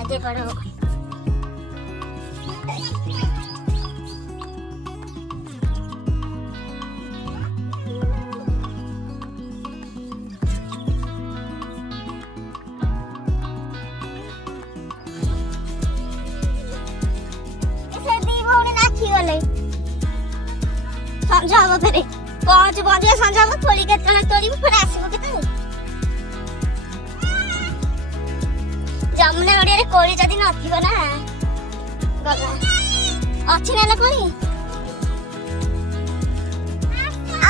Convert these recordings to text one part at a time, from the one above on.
आगे बढ़ो। संजा हम फेरे पहुंच संजा हम थोड़ी के तोड़ी फिर आसबो केते जमुना ओडिया रे कोली जदी नथिबो ना गला अछि ना कोली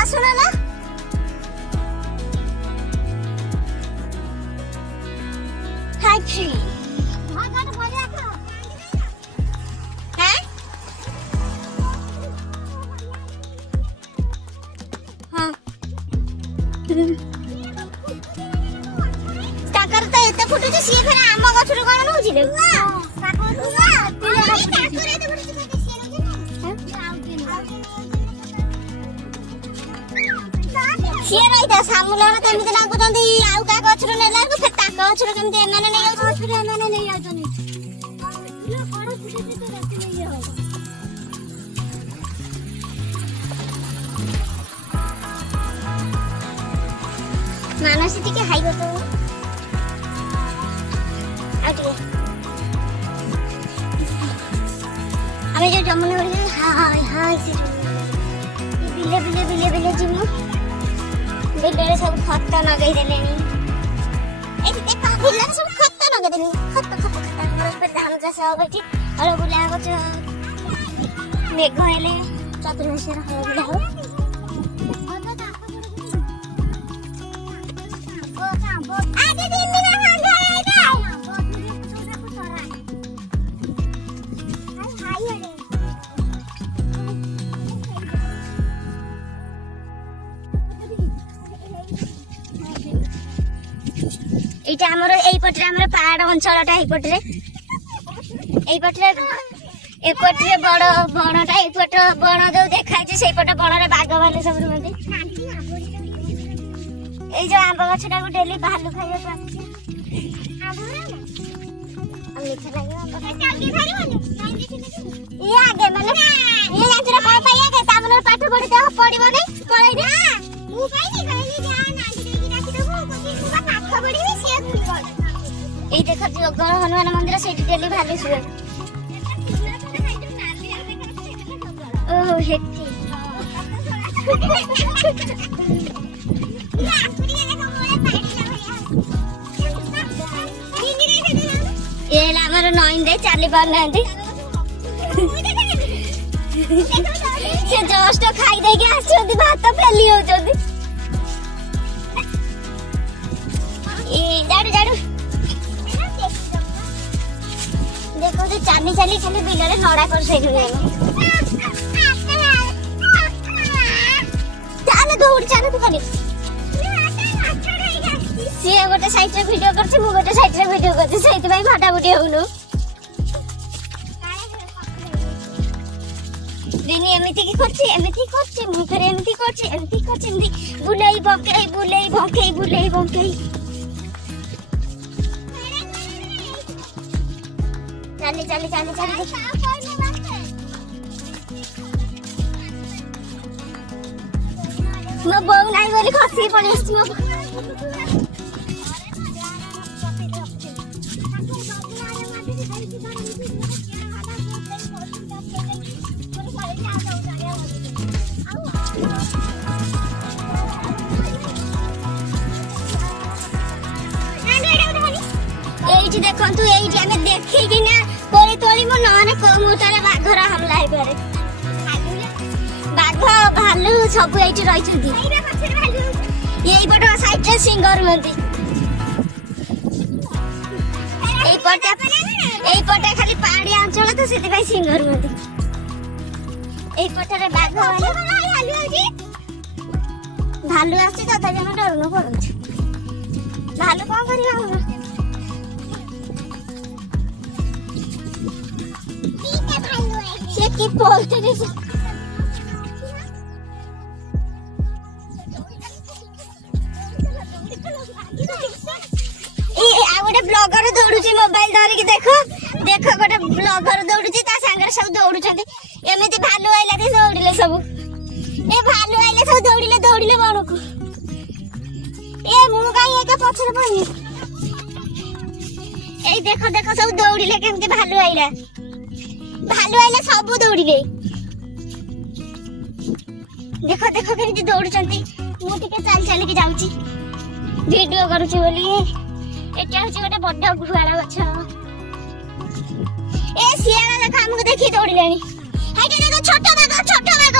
आसुना ना हाय फ्री हां गाड बोलिया था हैं हां ताकर त एते फुटु जे सी फेर आम गछरु कोन नउजी ले सी रहिता सामुला केमिति लागु जंदी आउ का गछरु नेला को फेर ताक गछरु केमिति एमाने नै आउ गछरु एमाने नै आउ जनी इला बड़ फुटि ते राति नै हो मानसी टिके हाई गतो आटिके हमें जो जमुना ओडी हाय हाय से बिले बिले बिले बिले जिमु बिले सब खत्ता नगई देलेनी ए देखा बिले सब खत्ता नगई देनी खत्ता हमर पे धान चाष हो बैठी और बुला गछ मेघ हेले चतुर्मास्य हो बुला हो आगे दिन दिन हां एटा हमर एई पटरे हमर पहाड़ अंचलटा एई पटरे बड़ बणटा एई पट बण जो देखाय जे सेई पट बणरे बाघ भालु सब रहନ୍ତି एई जो आंब गछटा को डेली भालु खाइयो आछि हम लिखा लागो आंब आगे भारी ये आगे माने ये जानछरा काय पाई आगे तामन पाठ पढिते पडिबो नै पळाइ दे मु पाइनी कहली जा नांगी देकी राखि देबो कोथि तू पाठ पढिबी से पढ ए देख जो हनुमान मंदिर सेठी डेली भालु सुए ओ हेती ये हमर नइन दे चाली पार नांदी से जस्ट खाई दे के आछोदी भात पेली हो जदी ए जाडू जाडू देखो जे चाली चाली चाली बिलरे नडा कर सैलु चाले दौड़ चाले तू खाली सी गोटे साइड रे वीडियो करछि मु गोटे साइड रे वीडियो करछि सेति भाई फाटा बुटी होनु दिनी एमिति की करछि मु फेर एमिति करछि बुलाई बंकेई चाली मो बौ नाइ बोली खसी पड़ी आछि मो एइठी देखंतु एइठी हमें देखि कि ना कोली तोली मो नने मुटारे बाघरा हमला हे पारे बाघ भालू सब एइठी रहि छथि एइरा पछरे भालू एइ पट साइड रे सिंगर होंती एइ पटे खाली पहाड़ी अंचल तो सेति भाई सिंगर होंती एइ पटरे बाघ भालू होजी ଭାଲୁ ଆସୁଛି ତଥାପି ଆମେ ଡରୁନୁ ପଳଉଛୁ। ଭାଲୁ କଣ କରିବା ଆମର? ସେ କି ପଳୁଛି ଆଉ ଗୋଟେ ବ୍ଲଗର ଦୌଡୁଛି ମୋବାଇଲ ଧରିକି। ଦେଖ ଦେଖ ଗୋଟେ ବ୍ଲଗର ଦୌଡୁଛି, ତା ସାଙ୍ଗରେ ସବୁ ଦୌଡୁଛନ୍ତି। ଏମିତି ଭାଲୁ ଆଇଲା ଯେ ଦୌଡ଼ିଲେ ସବୁ। ଏ ଭାଲୁ ଆଇଲେ ସବୁ ଦୌଡ଼ିଲେ ବଣକୁ। ଏ ମୁଁ କାହିଁ ଏକା ପଛରେ ପଡିନି। ଏଇ ଦେଖ ଦେଖ ସବୁ ଦୌଡ଼ିଲେ କେମିତି। ଭାଲୁ ଆଇଲା ସବୁ ଦୌଡ଼ିଲେ। ଦେଖ ଦେଖ କେମିତି ଦୌଡୁଛନ୍ତି। ମୁଁ ଟିକେ ଚାଲି ଚାଲିକି ଯାଉଛି ଭିଡିଓ କରୁଛି ବୋଲି। ଏଟା ହଉଛି ଗୋଟେ ବଡ ଗୁହାଳ ଗଛ। ଏ ଶିଆଳ ଦେଖ ଆମକୁ ଦେଖି ଦୌଡ଼ିଲେଣି। ହେଇଟା ଦେଖ ଛୋଟ ବାଘ।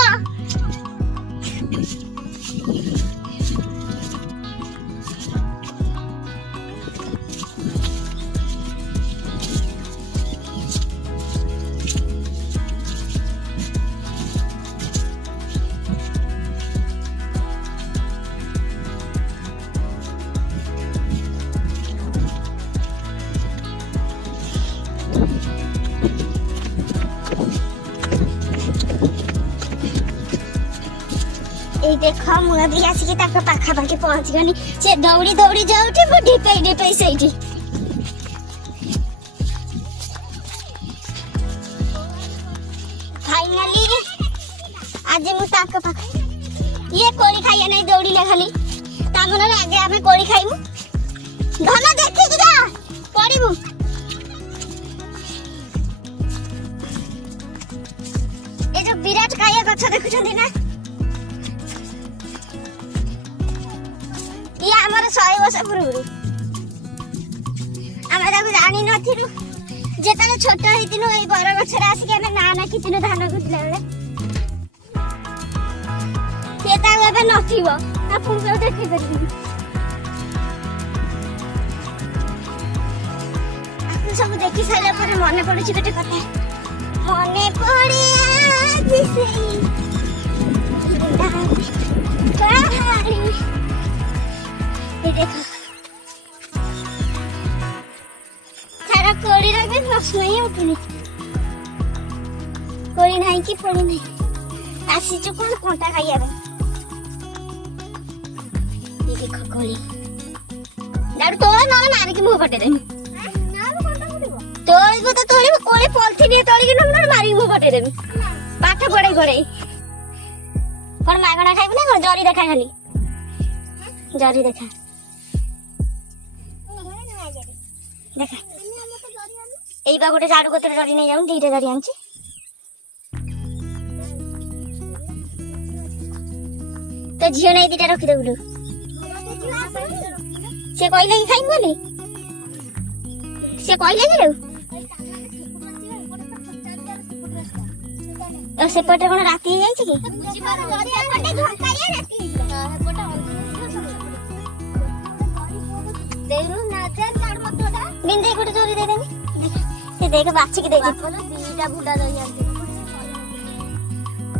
এই দেখো ମୁଁ ବି ଆସିକି ତାଙ୍କ ପାଖାପାଖି ପହଞ୍ଚିଗଲି। ସେ ଦୌଡ଼ି ଦୌଡ଼ି ଯାଉଛି, ମୁଁ ଢିପେଇ ସେଇଠି। ଫାଇନାଲି ଆଜି ମୁଁ ତାଙ୍କ ପାଖ। ଇଏ କୋଳି ଖାଇବା ନାହିଁ, ଦୌଡ଼ିଲେ ଖାଲି। ତା ମନରେ ଆଗେ ଆମେ କୋଳି ଖାଇବୁ। ଧନ ଦେଖିକି ଯା, ପଡ଼ିବୁ। ଏ ଯୋଉ ବିରାଟ କାଳିଆ ଗଛ ଦେଖୁଛନ୍ତି ନା, ଇଏ ଆମର 100 ବର୍ଷ ପୂର୍ବରୁ। ଆମେ ତାକୁ ଜାଣିନଥିଲୁ। ଯେତେବେଳେ ଛୋଟ ହେଇଥିଲୁ ଏଇ ବର ଗଛରେ ଆସିକି ଆମେ ନାଁ ନାଖିଥିଲୁ ଧାନ କୁଟିଲା ବେଳେ। ସିଏ ତାକୁ ଏବେ ନଥିବ, ଆପଣଙ୍କୁ ଆଉ ଦେଖେଇ ପାରିବିନି। ସବୁ ଦେଖି ସାରିଲା ପରେ ମନେ ପଡୁଛି ଗୋଟେ କଥା। ମନେ ପଡେ ଆଜି ସେଇ କାହାଣୀ। देखो सारा कोड़ी रखे प्रश्न ही उठुनी। कोड़ी नहीं कि फोड़ी नहीं। आसी जो कौन कंटा खाइया बे। ये देखो कोड़ी। दारू तोड़ ना मारे कि मुंह पटे दे। तोड़िबो तो तोड़िबो, कोड़ी पॉलिथिन ये तोड़ी कि ना मारी मुंह पटे दे। पाठ पड़े पड़े। पर मागणा खाइबो ना जरी देखा खाली। जरी देखा। देखा এই বা গোটে ঝাড়ু কতটা জরি নেই যাউন, দুইটা জরি আনছি। তো ঝিও নাই দুইটা রখি দেবলু। সে কইলে কি খাইম বলি? সে কইলে কি রে? ও সেপটে কোন রাতি হই যাইছে কি? সেপটে ঝঙ্কারিয়া রাতি হইছে। হ্যাঁ সেপটে देनु नाचे चाड़ मत होता बिंदे गुटे चोरी दे देनी। से देख बाछी की देख दीटा बुंडा दई आंती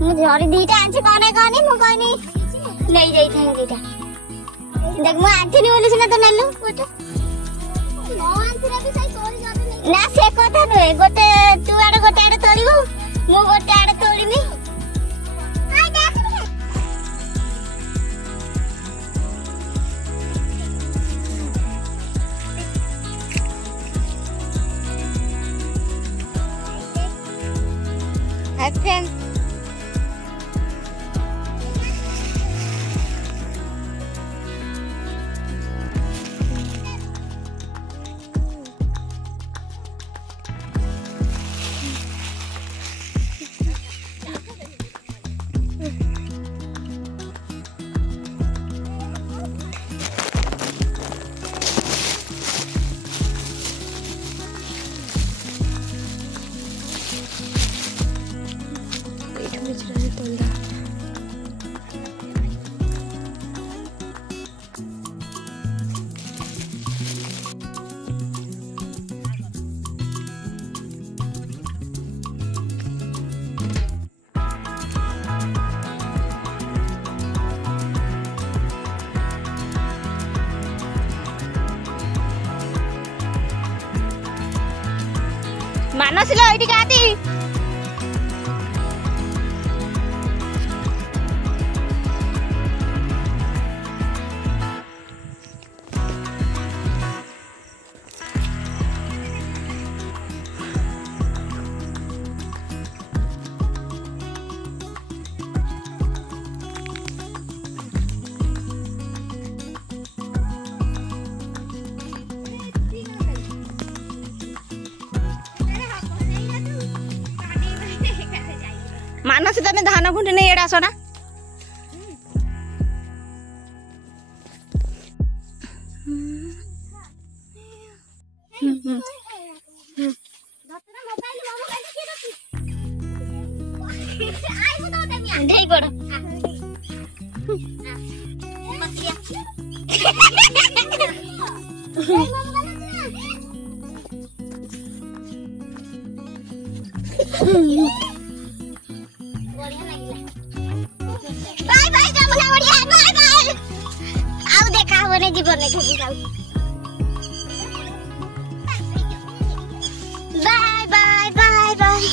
मु झरी दीटा आंची कोने कोनी मु कोनी ले जाई थाई दीटा। देख मु आंती नि बोली सिना तो नेलु गोटे नो आंती रे भी सही तोरी जाबे नहीं ना। से कथा नुए गोटे तू आडे गोटे आडे तोड़ीबो, मु गोटे आडे तोड़ीनी। हाय देख FM ମାନସିଲ ଏଇଠି କାଟି मानसी तमें धान खुंटी नहीं एड़ा आसना बाय बाय जमुना बढ़िया बाय बाय आउ देखा होने जीवन में खूब जाऊ बाय बाय बाय बाय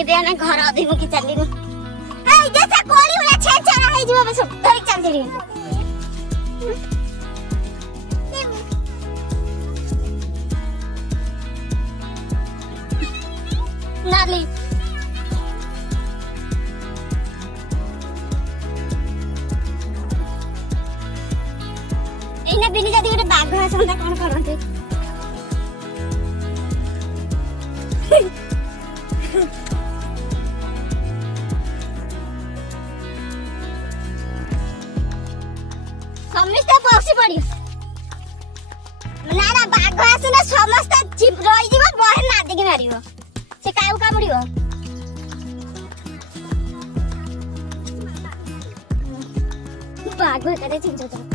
एबे आने घर अभिमुखी चलिनु ए जैसे कोली वाला छेछरा है जीव बस धरि चल दिरी नाली एना बिनी जदी गोटे बाघ आसंता कोन करते समस्त पक्षी पड़ी ना ना बाघ आसना समस्त जीव रही जीव बहर ना दिके मारियो से काउ का पड़ियो बाघ करे चिंचो तो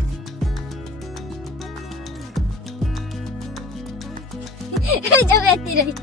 जब ऐसी रही